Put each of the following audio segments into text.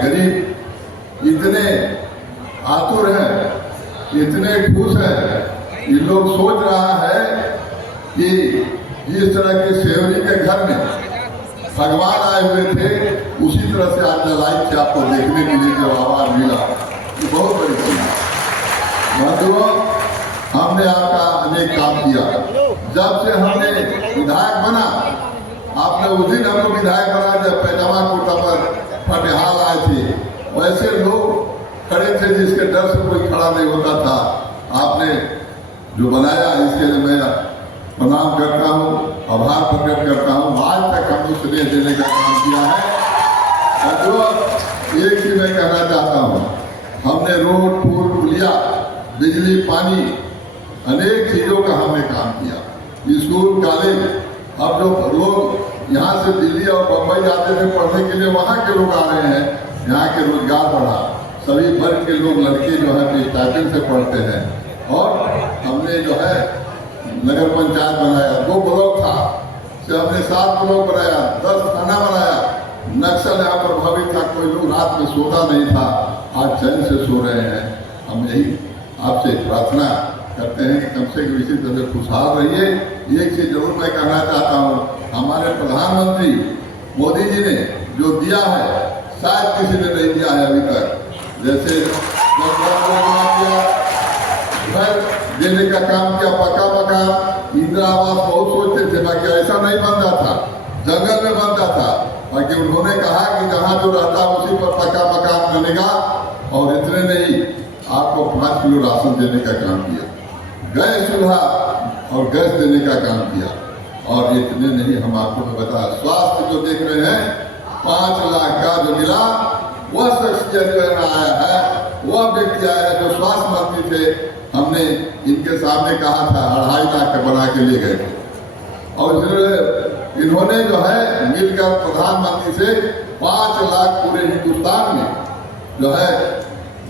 गरीब इतने आतुर हैं, इतने खुश हैं, ये लोग सोच रहा है कि जिस तरह के सेवरी के घर में भगवान आए हुए थे उसी तरह से आज लाइव से आपको देखने के लिए जब आवाज मिला, ये बहुत बड़ी चीज है। बंधुओं, हमने आपका अनेक काम किया। जब से हमने विधायक बना, आपने उस दिन हमको विधायक बना जब पैजामा कुर्ता पर फटेहाल आए थे, वैसे लोग खड़े थे जिसके डर से कोई खड़ा नहीं होता था। आपने जो बनाया इसके लिए मैं प्रणाम करता हूँ, आभार प्रकट करता हूँ। आज तक हमने स्नेह देने का काम किया है। और जो एक ही मैं कहना चाहता हूँ, हमने रोड पुल पुलिया बिजली पानी अनेक चीजों का हमने काम किया। स्कूल कॉलेज, अब जो लोग यहाँ से दिल्ली और बम्बई जाते थे पढ़ने के लिए, वहाँ के लोग आ रहे हैं, यहाँ के रोजगार बढ़ा। सभी वर्ग के लोग लड़के जो है स्टाइपेंड से पढ़ते हैं। और हमने जो है नगर पंचायत बनाया, 2 ब्लॉक था, से हमने 7 ब्लॉक बनाया, 10 थाना बनाया। नक्सल यहाँ प्रभावित था, कोई लोग रात में सोता नहीं था, आज चैन से सो रहे हैं। हम यही आपसे प्रार्थना करते हैं कि कम से कम इसी तरह खुशहाल रहिए। एक चीज जरूर मैं कहना चाहता हूँ, हमारे प्रधानमंत्री मोदी जी ने जो दिया है शायद किसी ने नहीं दिया है अभी तक। जैसे घर देने का काम किया, पक्का मकान, इंदिरा आवास बहुत सोचते थे, बाकी ऐसा नहीं बनता था, जंगल में बनता था। बाकी उन्होंने कहा कि जहाँ जो रहता उसी पर पक्का मकान बनेगा। और इतने नहीं, आपको 5 किलो राशन देने का काम किया, गैस चूल्हा और गैस देने का काम किया। और इतने नहीं, हम आपको बता, स्वास्थ्य जो देख रहे हैं 5 लाख का जो मिला, वह शख्सियत जो आया है, वह व्यक्ति आया है जो स्वास्थ्य मंत्री थे। हमने इनके सामने कहा था 2.5 लाख का बना के ले गए थे। और इन्होंने जो है मिलकर प्रधानमंत्री से 5 लाख पूरे हिंदुस्तान में जो है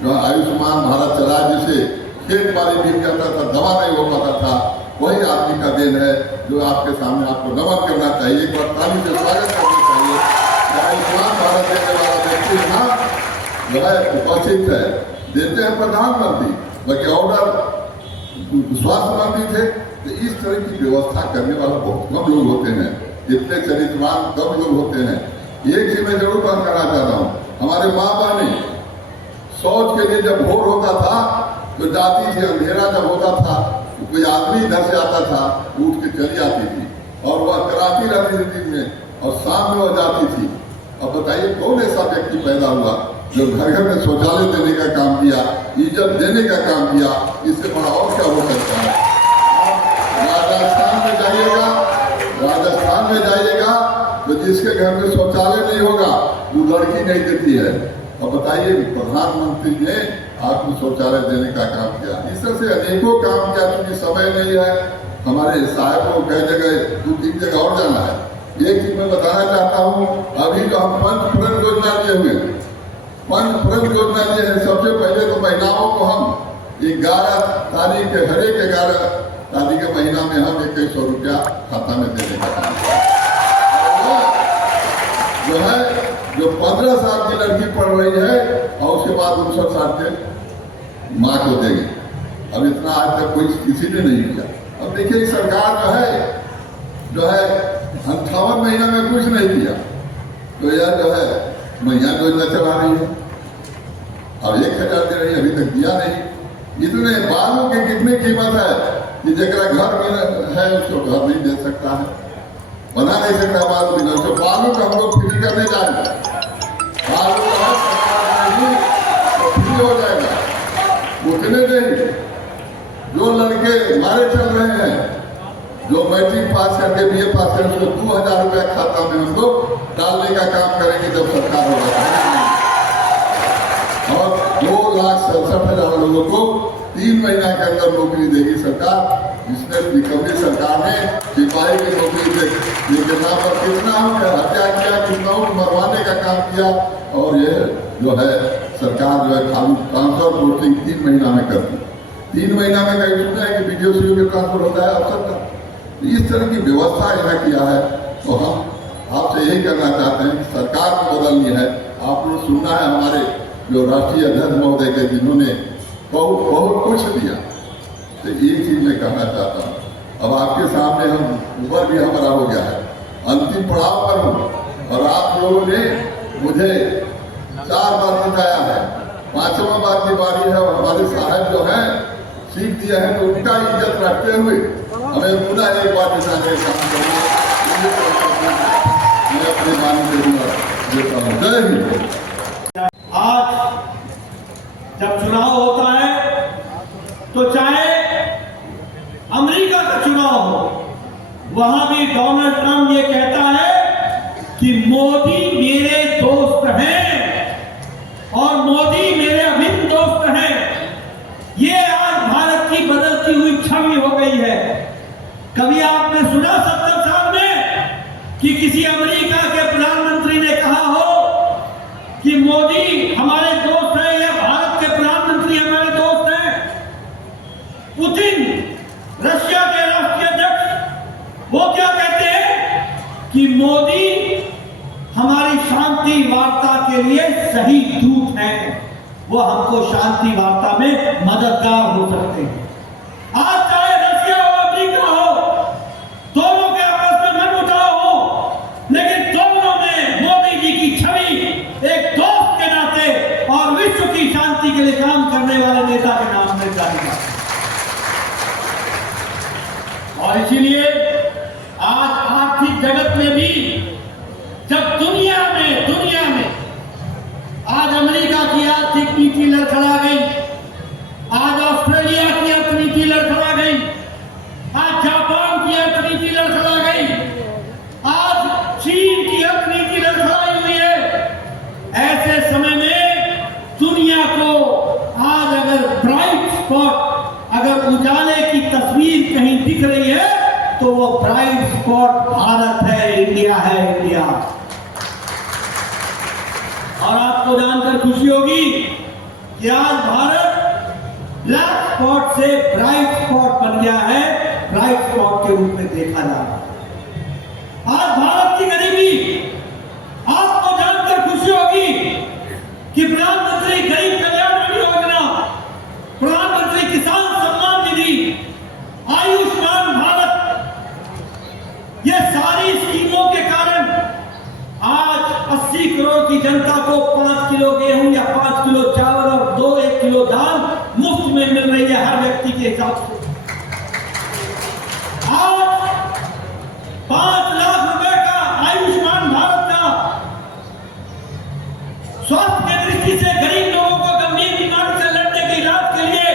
जो आयुष्मान भारत चला, जिसे खेत बाड़ी भी करता था, दवा नहीं हो पाता था, वही आदमी का देन है जो आपके सामने आपको नमन करना चाहिए, एक बार ताली से स्वागत करना चाहिए। आयुष्मान भारत देने वाला व्यक्ति यहाँ जो है उपस्थित है, देते हैं प्रधानमंत्री, बाकी ऑर्डर स्वास्थ्य मंत्री थे। तो इस तरह की व्यवस्था करने वाला बहुत कम लोग होते हैं, इतने चरित्रवान कम लोग होते हैं। एक चीज मैं जरूर बात करना चाहता हूँ, हमारे माँ बहने शौच के लिए जब भोर होता था तो जाती थी, अंधेरा जब होता था तो कोई आदमी इधर से आता था, उठ के चली आती थी और वह कराती रहती थी दिन में और शाम में वह जाती थी। अब बताइए कौन ऐसा व्यक्ति पैदा हुआ जो घर घर में शौचालय देने का काम किया, इज्जत देने का काम किया, इससे बड़ा और क्या हो सकता है। राजस्थान में जाइएगा तो जिसके घर में शौचालय नहीं होगा वो लड़की नहीं देती है। अब बताइए प्रधानमंत्री ने आपको शौचालय देने का काम किया। इस तरह से अनेकों काम किया, क्योंकि समय नहीं है। हमारे साहब को कई जगह 2-3 जगह और जाना है। एक चीज मैं बताना चाहता हूँ, अभी जो हम पंचफलन योजना लिए हुए, पंचफलन योजना लिए है, सबसे पहले तो महिलाओं को हम 11 तारीख के हर एक 11 तारीख के महीना में हम 2100 रुपया खाता में देने का काम जो है, जो 15 साल की लड़की पढ़ रही है और उसके बाद 59 साल के माँ को देंगे। अब इतना आज तक कोई किसी ने नहीं किया। अब देखिए सरकार जो है 58 महीना में कुछ नहीं किया, तो यह जो है महिला योजना चला रही है, अब 1000 दे रही है, अभी तक दिया नहीं। इतने बालू की कितनी कीमत है कि जगह घर में है उसको घर नहीं दे सकता है, बना नहीं सकता बालू बिना। तो बालू का हम लोग फ्री करने जा रहे हैं, बालू का तो फ्री हो जाएगा। उतने नहीं, जो लड़के हमारे चल रहे हैं, जो मैट्रिक पास करके BA पास करके उसको 2000 रुपया खाता में हम लोग डालने का काम करेंगे जब सरकार होगा। और 2,67,000 लोगों को 3 महीना के अंदर नौकरी देगी सरकार, जिसने रिकवरी सरकार ने सिपाही की नौकरी के नाम पर कितना हत्या किया, कितना मरवाने का काम किया। और ये जो है सरकार जो है खाली ट्रांसफर पोस्टिंग 3 महीना में करती। 3 महीना में कहीं सुना है कि BDO में ट्रांसफर होता है अफसर का। इस तरह की व्यवस्था यहाँ किया है। तो हम आपसे यही करना चाहते हैं कि सरकार को बदलनी है, आप लोग सुनना है हमारे जो राष्ट्रीय अध्यक्ष महोदय के, जिन्होंने बहुत बहुत कुछ दिया। तो एक चीज मैं कहना चाहता हूँ, अब आपके सामने हम उम्र भी हमारा हो गया है, अंतिम पड़ाव पर हूँ और आप लोगों ने मुझे 4 बार जिताया है, 5वां बार की बारी है और हमारे साहब जो है सीख दिया है, तो उनका इज्जत रखते हुए हमें पुनः एक बार जिताने का काम करना। मैं अपनी वाणी देता हूँ। जय हिंद। आज जब चुनाव होता है तो चाहे अमेरिका का चुनाव हो, वहां भी डोनाल्ड ट्रंप ये कहता है कि मोदी मेरे दोस्त हैं और मोदी मेरे अभिन्न दोस्त हैं। ये आज भारत की बदलती हुई छवि हो गई है। कभी आपने सुना 70 साल में कि किसी अमेरिका के प्रधानमंत्री ने कहा हो कि मोदी हमारे दोस्त हैं या भारत के प्रधानमंत्री हमारे दोस्त हैं? पुतिन, रशिया के राष्ट्रीय अध्यक्ष, वो क्या कहते हैं कि मोदी हमारी शांति वार्ता के लिए सही दूत हैं, वो हमको शांति वार्ता में मददगार हो सकते हैं। आज चाहे रशिया हो अमेरिका हो, दोनों के आपस में मनमुटाव हो, लेकिन दोनों में मोदी जी की छवि एक दोस्त के नाते और विश्व की शांति के लिए काम करने वाले नेता के नाम में जानी जाती है। और इसीलिए आज आर्थिक जगत में भी जब दुनिया में आज अमेरिका की आर्थिक नीति लड़खड़ा गई, आज ऑस्ट्रेलिया की अर्थनीति लड़खड़ा गई, आज जापान की अर्थनीति लड़खड़ा गई, आज चीन की अर्थनीति लड़खड़ाई हुई है। ऐसे समय में दुनिया को आज अगर ब्राइट स्पॉट, अगर उजाले की तस्वीर कहीं दिख रही है तो वो ब्राइट स्पॉट भारत है, इंडिया है, इंडिया। और आपको जानकर खुशी होगी कि आज भारत ब्लैक स्पॉट से ब्राइट स्पॉट बन गया है, ब्राइट स्पॉट के रूप में देखा जा रहा है। आज भारत की गरीबी, आपको जानकर खुशी होगी कि प्रधानमंत्री गरीब कल्याण योजना, प्रधानमंत्री किसान सम्मान निधि, आयुष्मान भारत, ये सारी स्कीमों के कारण आज 80 करोड़ की जनता को 5 किलो गेहूं या 5 किलो चावल और 1 किलो दाल मुफ्त में मिल रही है हर व्यक्ति के हिसाब से। आज 5 लाख रुपए का आयुष्मान भारत का स्वास्थ्य की दृष्टि से गरीब लोगों को गंभीर बीमारी से लड़ने के इलाज के लिए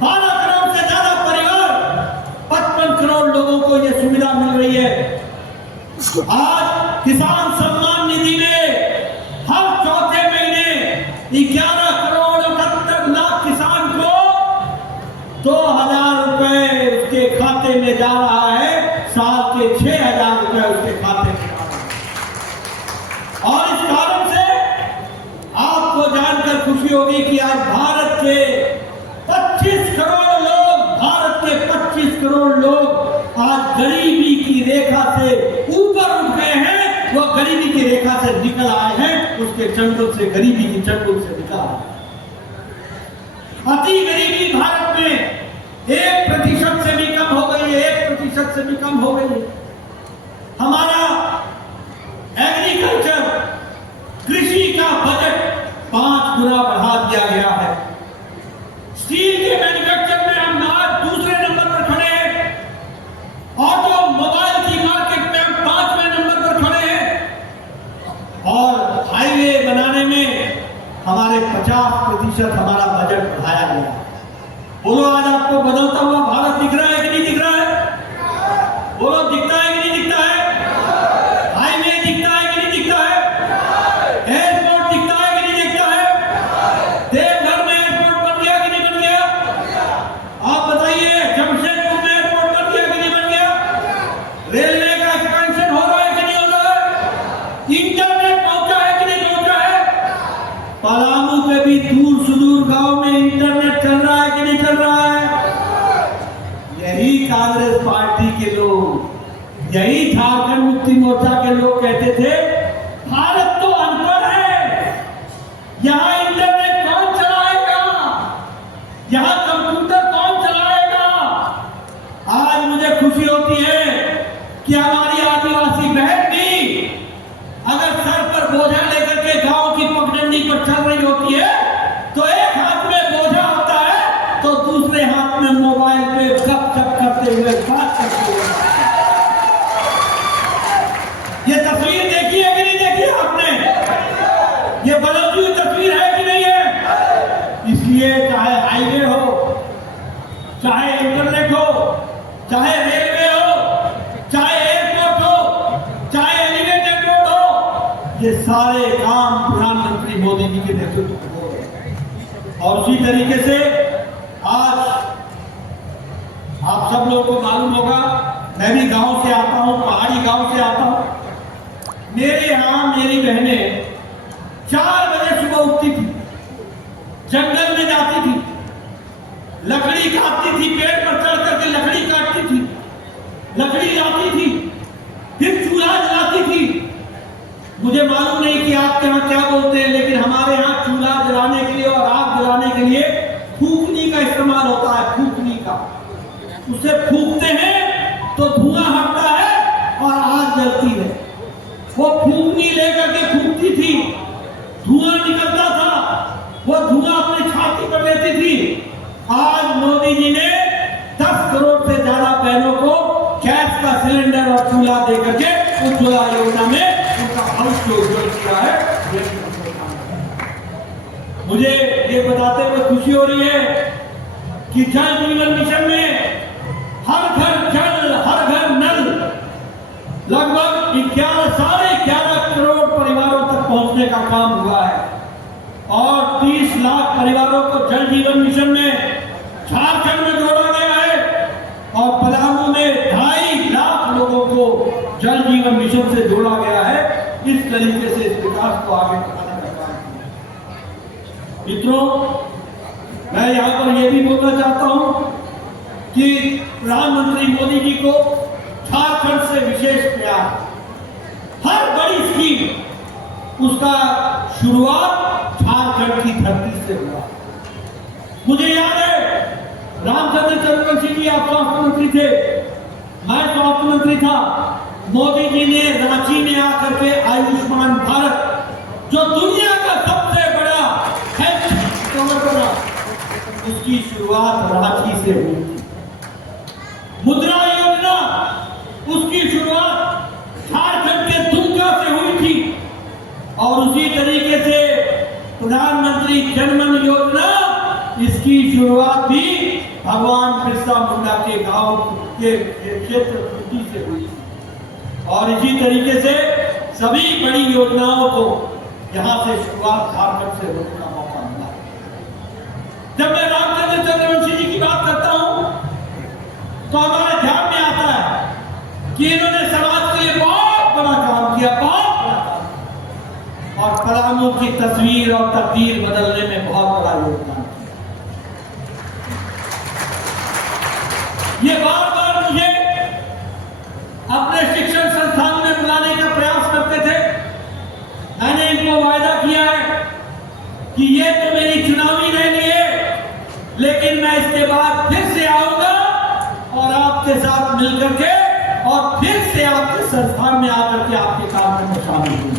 12 करोड़ से ज्यादा परिवार, 55 करोड़ लोगों को यह सुविधा मिल रही है। आज किसान सम्मान निधि में हर चौथे महीने 11 करोड़ 78 लाख किसान को 2000 रुपए उसके खाते में जा रहा है, साल के 6000 रुपए उसके खाते में जा रहा है। और इस कारण से आपको जानकर खुशी होगी कि आज भारत के 25 करोड़ लोग, भारत के 25 करोड़ लोग आज गरीबी की रेखा से ऊपर उठ गए हैं। वो गरीबी की रेखा से निकल आए हैं, उसके चंडोल से, गरीबी की चंडोल से निकल आए। अति गरीबी भारत में 1% से भी कम हो गई है, 1% से भी कम हो गई है। हमारा एग्रीकल्चर, कृषि का बजट 5 गुना बढ़ा दिया गया है। स्टील के मैन्युफैक्चर में हम आज दूसरे नंबर पर खड़े हैं, ऑटोमोबाइल की मार्केट में हम 5वें नंबर पर खड़े हैं, और हाईवे बनाने में हमारे 50% हमारा बजट बढ़ाया गया है। बोलो, आज आपको बदलता हुआ भारत दिख रहा है कि नहीं दिख रहा है? बोलो, दिखता है कि नहीं दिखता है? हाईवे दिखता है कि नहीं दिखता है? एयरपोर्ट दिखता है कि नहीं दिखता है? देवघर में एयरपोर्ट बन गया कि नहीं बन गया? आप बताइए, जमशेदपुर में एयरपोर्ट बन गया कि नहीं बन गया? रेलवे का एक्सपेंशन हो रहा है कि नहीं हो रहा है? इंटरनेट पहुंचा है कि नहीं पहुंचा है? पलामू के भी दूर सुदूर गांव में इंटरनेट चल रहा है कि नहीं चल रहा है? यही कांग्रेस पार्टी के लोग, यही झारखंड मुक्ति मोर्चा के लोग कहते थे भारत तो अनपढ़ यहाँ इंटरनेट कौन चलाएगा, यहाँ कंप्यूटर कौन चलाएगा। आज मुझे खुशी होती है कि हमारी आदिवासी बहन भी अगर सर पर बोझा लेकर के गांव की पगडंडी पर चल रही होती है तो एक हाथ में बोझा होता है तो दूसरे हाथ में मोबाइल पे गपशप करते हुए बात करते हुए। ये तस्वीर देखी है कि नहीं देखी है आपने? ये बदलती हुई तस्वीर है कि नहीं है? इसलिए चाहे हाईवे हो, चाहे इंटरनेट हो, चाहे रेलवे हो, चाहे एयरपोर्ट हो, चाहे एलिवेटेड रोड हो, ये सारे काम प्रधानमंत्री मोदी जी के नेतृत्व में हो रहे हैं। और उसी तरीके से आज आप सब लोगों को मालूम होगा, मैं भी गांव से आता हूं, पहाड़ी गांव से आता हूं। मेरे यहां मेरी बहनें 4 बजे सुबह उठती थी, जंगल में जाती थी, लकड़ी काटती थी, पेड़ पर चढ़ करके लकड़ी काटती थी, लकड़ी लाती थी, फिर चूल्हा जलाती थी। मुझे मालूम नहीं कि आपके यहाँ क्या बोलते हैं, लेकिन हमारे यहाँ चूल्हा जलाने के लिए और आग जलाने के लिए फूकनी का इस्तेमाल होता है। फूकनी का, उसे फूकते हैं तो धुआं हटता है और आग जलती है। वो फूकनी लेकर के फूकती थी, धुआं निकलता था, वो धुआं अपनी छाती पर लेती थी। आज मोदी जी ने 10 करोड़ से ज्यादा बहनों को गैस का सिलेंडर और चूल्हा देकर के उज्ज्वला योजना में उनका भविष्य उज्जवल किया है। मुझे ये बताते हुए खुशी हो रही है कि जल जीवन मिशन में हर घर जल, हर घर नल, लगभग 11.5 करोड़ परिवारों तक पहुंचने का काम हुआ है। और 30 लाख परिवारों को जल जीवन मिशन में झारखंड में जोड़ा गया है और पलामू में 2.5 लाख लोगों को जल जीवन मिशन से जोड़ा गया है। इस तरीके से इस विकास को आगे बढ़ाने का काम किया। मित्रों, मैं यहाँ पर यह भी बोलना चाहता हूं कि प्रधानमंत्री मोदी जी को झारखंड से विशेष प्यार। हर बड़ी स्कीम उसका शुरुआत झारखंड की धरती से हुआ। मुझे याद है रामचंद्र चंद्रवंशी जी आप स्वास्थ्य मंत्री थे, मैं स्वास्थ्य मंत्री था। मोदी जी ने रांची में आकर के आयुष्मान भारत, जो दुनिया का सबसे बड़ा हेल्थ कवर बना, उसकी शुरुआत रांची से हुई थी। मुद्रा योजना, उसकी शुरुआत झारखंड के दुमका से हुई थी। और उसी तरीके से प्रधानमंत्री जनमन योजना, इसकी शुरुआत भी भगवान बिरसा मुंडा के गांव के क्षेत्र खुर्दी से हुई थी। और इसी तरीके से सभी बड़ी योजनाओं को यहां से शुरुआत झारखंड से होने का मौका मिला। जब मैं रामचंद्र चंद्रवंशी जी की बात करता हूं तो हमारे ध्यान में आता है कि इन्होंने समाज के लिए बहुत बड़ा काम किया, बहुत बड़ा काम, और पलामू की तस्वीर और तकदीर बदलने में बहुत बड़ा योगदान किया। ये बार बार मुझे अपने शिक्षण संस्थान में बुलाने का प्रयास करते थे। मैंने इनको वायदा किया है कि ये तो मेरी चुनावी रैली है, लेकिन मैं इसके बाद फिर से आऊंगा और आपके साथ मिलकर के और फिर से आपके संस्थान में आकर के आपके काम में शामिल हूं।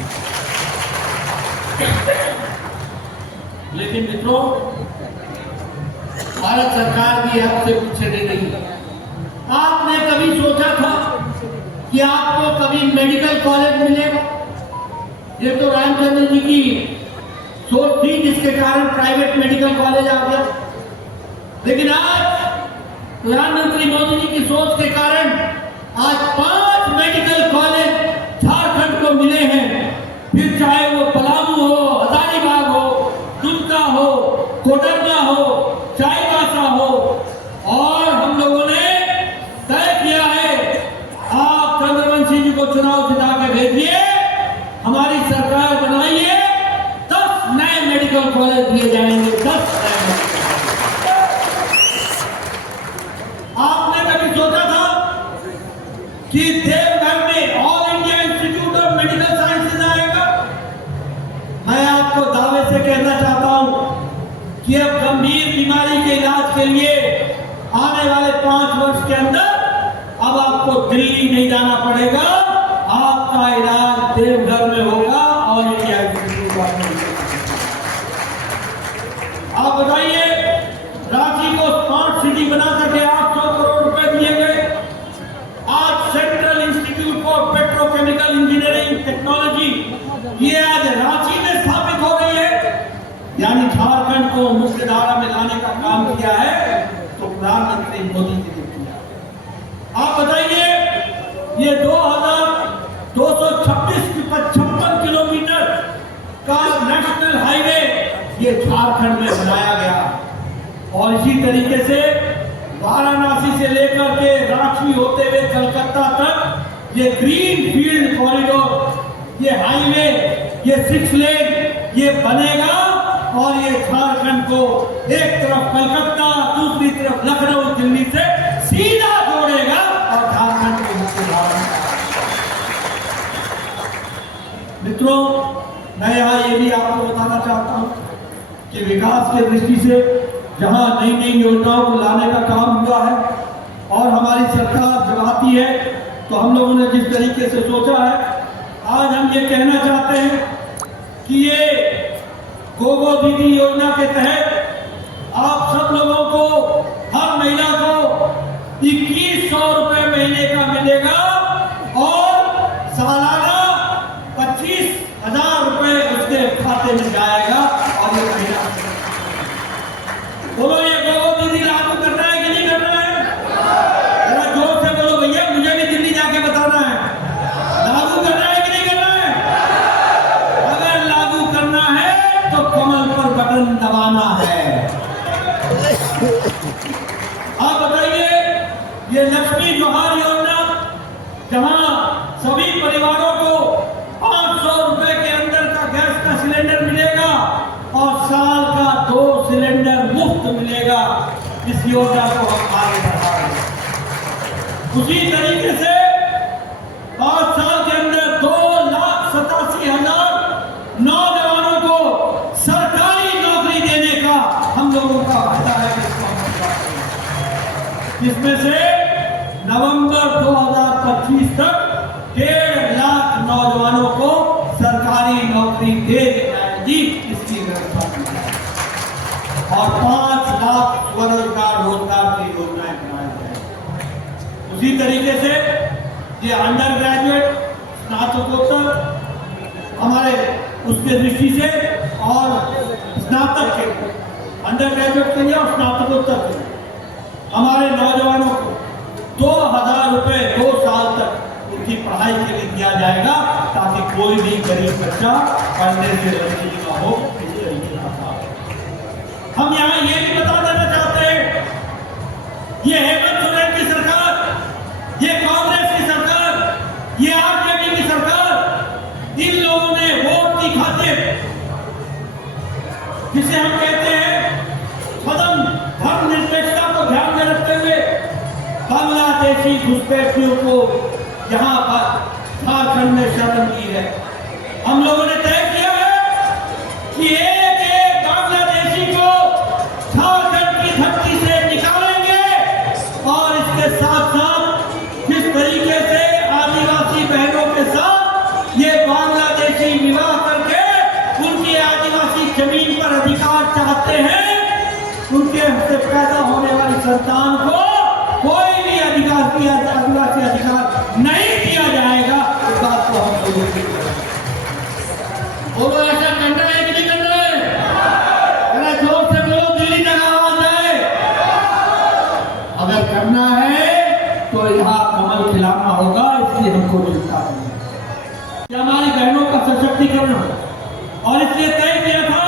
लेकिन मित्रों, भारत सरकार भी आपसे पीछे नहीं है। आपने कभी सोचा था कि आपको कभी मेडिकल कॉलेज मिलेगा? ये तो रामचंद्र जी की सोच थी, जिसके कारण प्राइवेट मेडिकल कॉलेज आ गया। लेकिन आज प्रधानमंत्री मोदी जी की सोच के कारण आज 5 मेडिकल कॉलेज झारखंड को मिले हैं। फिर चाहे वो पलामू हो, हजारीबाग हो, दुमका हो, कोडरमा हो, चाईबासा हो। और हम लोगों ने तय किया है, आप चंद्रवंशी जी को चुनाव जिता के भेजिए, हमारी सरकार बनाइए, 10 नए मेडिकल कॉलेज दिए जाएंगे। 10 नए। आपने कभी सोचा था कि देवघर में all India institute of medical sciences आएगा? मैं आपको दावे से कहना चाहता हूं कि अब गंभीर बीमारी के इलाज के लिए आने वाले 5 वर्ष के अंदर अब आपको दिल्ली नहीं जाना पड़ेगा, आपका इलाज देवघर में होगा और इंडिया आप बताइए, रांची को स्मार्ट सिटी बना करके 800 करोड़ रुपए दिए गए। आज central institute for petrochemical engineering technology ये आज रांची में स्थापित हो रही है, यानी झारखंड को मुख्य धारा में लाने का काम किया है तो प्रधानमंत्री मोदी जी ने किया। आप बताइए, ये 2256 किलोमीटर का नेशनल हाईवे ये झारखंड में बनाया गया और इसी तरीके से वाराणसी से लेकर के रांची होते हुए कलकत्ता तक ये ग्रीन फील्ड कॉरिडोर, ये हाईवे, ये 6 लेन ये बनेगा और ये झारखंड को एक तरफ कलकत्ता, दूसरी तरफ लखनऊ, दिल्ली से सीधा जोड़ेगा और झारखंड को मुख्य धारा। मित्रों, मैं यहाँ ये भी आपको बताना चाहता हूँ कि विकास के दृष्टि से जहां नई नई योजनाओं को लाने का काम हुआ है और हमारी सरकार जब आती है तो हम लोगों ने जिस तरीके से सोचा है, आज हम ये कहना चाहते हैं कि ये गोगो दीदी योजना के तहत आप सब लोगों को, हर महिला को 2100 रुपए महीने का मिलेगा और सालाना 25,000 रुपए उसके खाते में जाएगा। और ये महीना बोलो, ये गोगो दीदी लागू कर रहा है कि नहीं कर रहा है? जरा जोर से बोलो भैया, मुझे भी दिल्ली जाके बताना है, लागू कर रहा है कि नहीं कर रहा है? अगर लागू करना है तो कमल पर बटन दबाना है। आप बताइए, ये लक्ष्मी जोहार योजना जहां सभी परिवारों को 500 रुपए के अंदर का गैस का सिलेंडर मिलेगा और साल का 2 सिलेंडर मुफ्त मिलेगा, इस योजना को हम आगे बढ़ा रहे हैं। उसी तरीके से 5 साल के अंदर 2,87,000 नौजवानों को सरकारी नौकरी देने का हम लोगों का वादा है। इसमें से नवंबर 2025 तक 1.5 लाख नौजवानों को सरकारी नौकरी दे जाएगी, इसकी व्यवस्था की जाए और 5 लाख स्वरोजगार रोजगार की योजनाएं बनाई जाए। उसी तरीके से ये अंडर ग्रेजुएट, स्नातकोत्तर हमारे उसके दृष्टि से और स्नातक के अंडर ग्रेजुएट के लिए और स्नातकोत्तर के लिए हमारे नौजवानों को 2,000 रुपए 2 साल तक उनकी पढ़ाई के लिए दिया जाएगा ताकि कोई भी गरीब बच्चा पढ़ने से वंचित न हो। इस तरीके का काम हम यहाँ ये भी बता देना चाहते हैं, ये हेमंत सोरेन की सरकार, ये कांग्रेस की सरकार, ये आरजेडी की सरकार, इन लोगों ने वोट की खातिर, जिसे हम कहते हैं सदन धर्मनिरपेक्षता को ध्यान में रखते हुए, बांग्लादेशी घुसपैठियों को यहाँ पर झारखंड में शरण दी है। हम लोगों ने तय किया है कि एक एक बांग्लादेशी को झारखंड की धरती से निकालेंगे और इसके साथ साथ जिस तरीके से आदिवासी बहनों के साथ ये बांग्लादेशी विवाह करके उनकी आदिवासी जमीन पर अधिकार चाहते हैं, उनके से पैदा होने वाली संतान को कोई भी आदिवासी अधिकार नहीं दिया जाएगा। इस बात को हम बोलो, ऐसा करना है कि नहीं करना है? जरा जोर से बोलो, दिल्ली तक आवाज आए। अगर करना है तो यहाँ कमल खिलाना होगा, इसलिए हमको चिंता नहीं है। हमारी बहनों का सशक्तिकरण हो और इसलिए तय किया था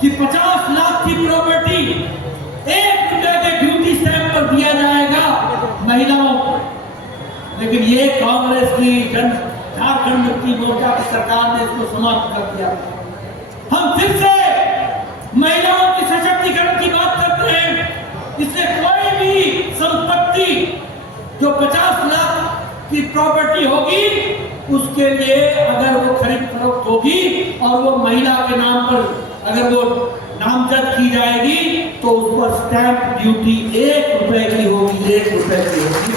कि 50 लाख की प्रॉपर्टी 1 रुपए के ड्यूटी स्टैंप पर दिया जाएगा महिलाओं को। लेकिन ये कांग्रेस की झारखंड मुक्ति मोर्चा की सरकार ने इसको समाप्त कर दिया। हम फिर से महिलाओं की सशक्तिकरण की बात करते हैं, इससे कोई भी संपत्ति जो 50 लाख की प्रॉपर्टी होगी उसको उसके लिए अगर वो खरीद फरोख्त होगी और वो महिला के नाम पर अगर वो नामजद की जाएगी तो उस पर स्टैंप ड्यूटी 1 रुपए की होगी, 1 रुपए की होगी।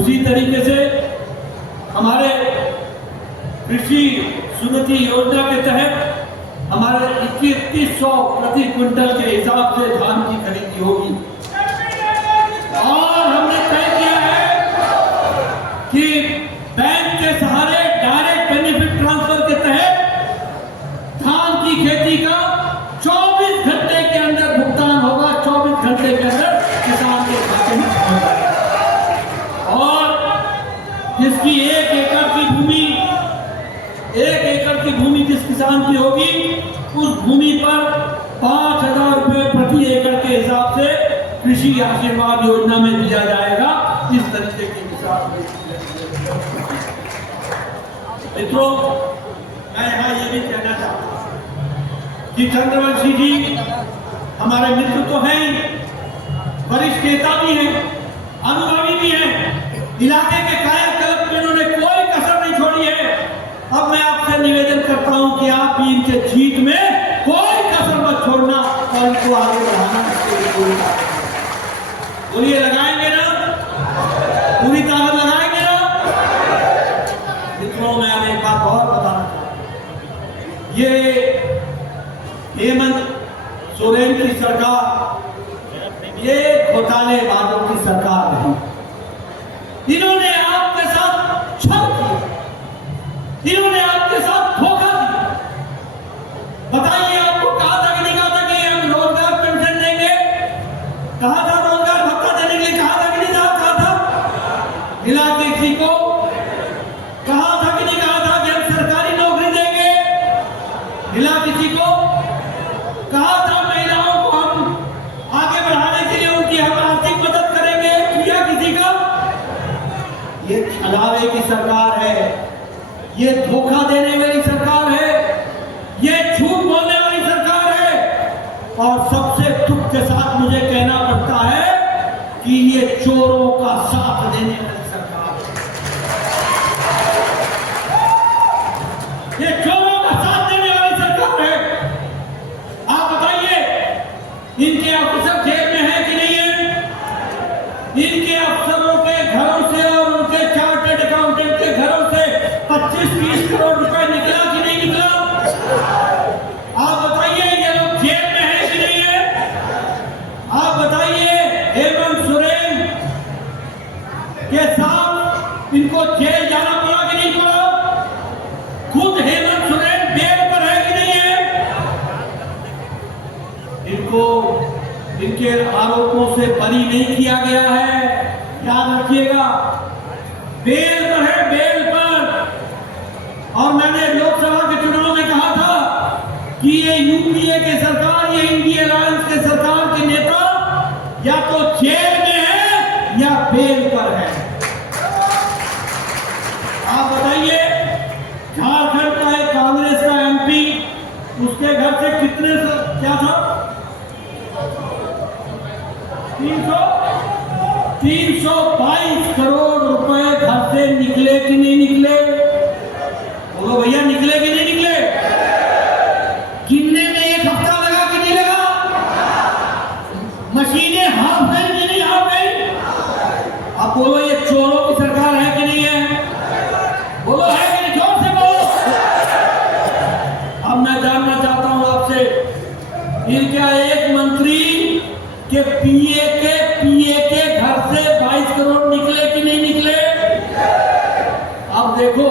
उसी तरीके से हमारे कृषि सुन्नति योजना के तहत हमारे 2100 प्रति क्विंटल के हिसाब से धान की खरीदी होगी और हमने तय किया है कि बैंक के सहारे डायरेक्ट बेनिफिट ट्रांसफर के तहत धान की खेती का 24 घंटे के अंदर भुगतान होगा, 24 घंटे के अंदर किसान के खाते में होगा। और जिसकी 1 एकड़ की भूमि जिस किसान की होगी उस भूमि पर 5,000 रुपए प्रति एकड़ के हिसाब से कृषि आशीर्वाद योजना में दिया जाएगा। इस तरीके के हिसाब मित्रों, मैं यहाँ ये भी कहना चाहता हूँ कि चंद्रवंशी जी हमारे मित्र तो हैं, वरिष्ठ नेता भी हैं, अनुभवी भी हैं, इलाके के कायाकल्प में उन्होंने कोई कसर नहीं छोड़ी है। अब मैं आपसे निवेदन करता हूं कि आप भी इनके जीत में कोई कसर मत छोड़ना और इनको आगे बढ़ाना। बोलिए, लगाएंगे ना? पूरी ताकत लगाएंगे ना? मित्रों, मैं एक बात और बताना चाहता हूं। ये हेमंत सोरेन की सरकार ये घोटालेबाजों की सरकार नहीं। इन्होंने आपके साथ छल किया, इन्होंने आपके साथ धोखा दिया। बताइए, आपको कहा था कि नहीं कहा था कि हम रोजगार पेंशन देंगे? कहा था रोजगार भत्ता देने के लिए? कहा था कि नहीं कहा था? मिला किसी को कहा था कि नहीं कहा था कि हम सरकारी नौकरी देंगे? मिला किसी को? कहा था महिलाओं को हम आगे बढ़ाने के लिए उनकी हम आर्थिक मदद करेंगे? किया किसी का? ये छलावे की सरकार है, ये धोखा देने वाली सरकार है, ये झूठ बोलने वाली सरकार है। और सबसे दुख के साथ मुझे कहना पड़ता है कि ये चोरों का साथ देने वाली सरकार है, ये चोरों का साथ देने वाली सरकार है। आप बताइए, इनके अफसर जेल में है कि नहीं है? इनके अफसरों के घरों से और उनके चार्टर्ड अकाउंटेंट के घरों से 25-30 करोड़ रुपए निकला कि नहीं निकला? आप बताइए, ये लोग जेल में है कि नहीं है? आप बताइए, हेमंत सोरेन के साथ इनको जेल जाना पड़ा कि नहीं पड़ा? खुद हेमंत सोरेन बेल पर है कि नहीं है? इनको इनके आरोपों से बरी नहीं किया गया है, याद रखिएगा। बेल पर है, बेल पर। और मैंने लोकसभा के चुनाव में कहा था कि ये यूपीए के सरकार, ये इंडिया अलायंस के सरकार के नेता या तो जेल में है या बेल पर है। आप बताइए, झारखंड का एक कांग्रेस का एमपी, उसके घर से कितने क्या था? 322 करोड़ रुपए घर से निकले कि नहीं निकले? बोलो भैया, निकले कि नहीं निकले? गिनने में 1 हफ्ता लगा कि नहीं लगा? मशीनें हाफ गई कि नहीं हाफ गई? अब बोलो, ये चोरों की सरकार है कि नहीं है? बोलो, है कि नहीं? जोर से बोलो। अब मैं जानना चाहता हूं आपसे, इनका एक मंत्री के पीए के घर से 22 करोड़ निकले कि नहीं निकले? अब देखो,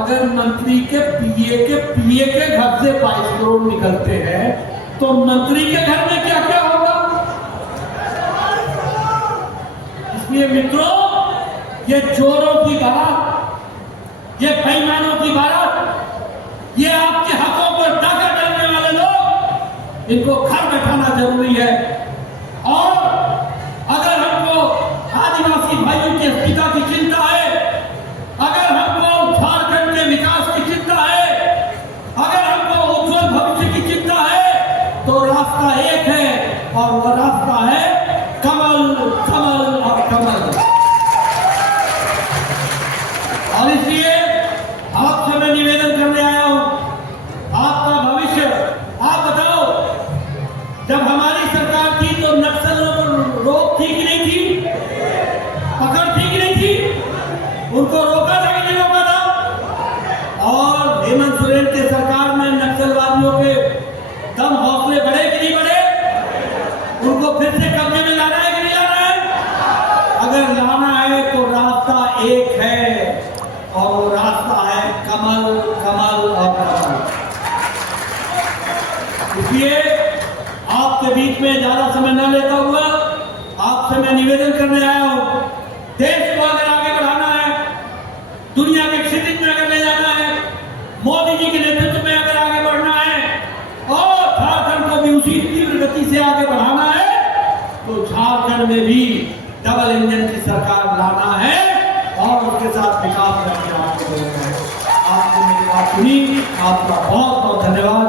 अगर मंत्री के पीए के घर से 22 करोड़ निकलते हैं तो मंत्री के घर में क्या क्या होगा? इसलिए मित्रों, ये चोरों की बारात, ये बेईमानों की बारात, ये आपके हकों पर डाका डालने वाले लोग, इनको घर बैठाना जरूरी है। और अगर हमको आदिवासी भाइयों के अस्मिता की चिंता है, अगर हमको झारखंड के विकास की चिंता है, अगर हमको उज्जवल भविष्य की चिंता है, तो रास्ता एक है और वह रास्ता है कमल, कमल और कमल। इसलिए आपके बीच में ज्यादा समय न लेता हुआ आपसे मैं निवेदन करने आया हूं, देश को अगर आगे बढ़ाना है, दुनिया के क्षितिज में अगर ले जाना है, मोदी जी के नेतृत्व में अगर आगे बढ़ना है और झारखंड को भी उसी तीव्र गति से आगे बढ़ाना है, तो झारखंड में भी डबल इंजन की सरकार लाना है और उसके साथ विकास करके आपको बोलना है। आपने मेरी बात सुनी, आपका बहुत बहुत धन्यवाद।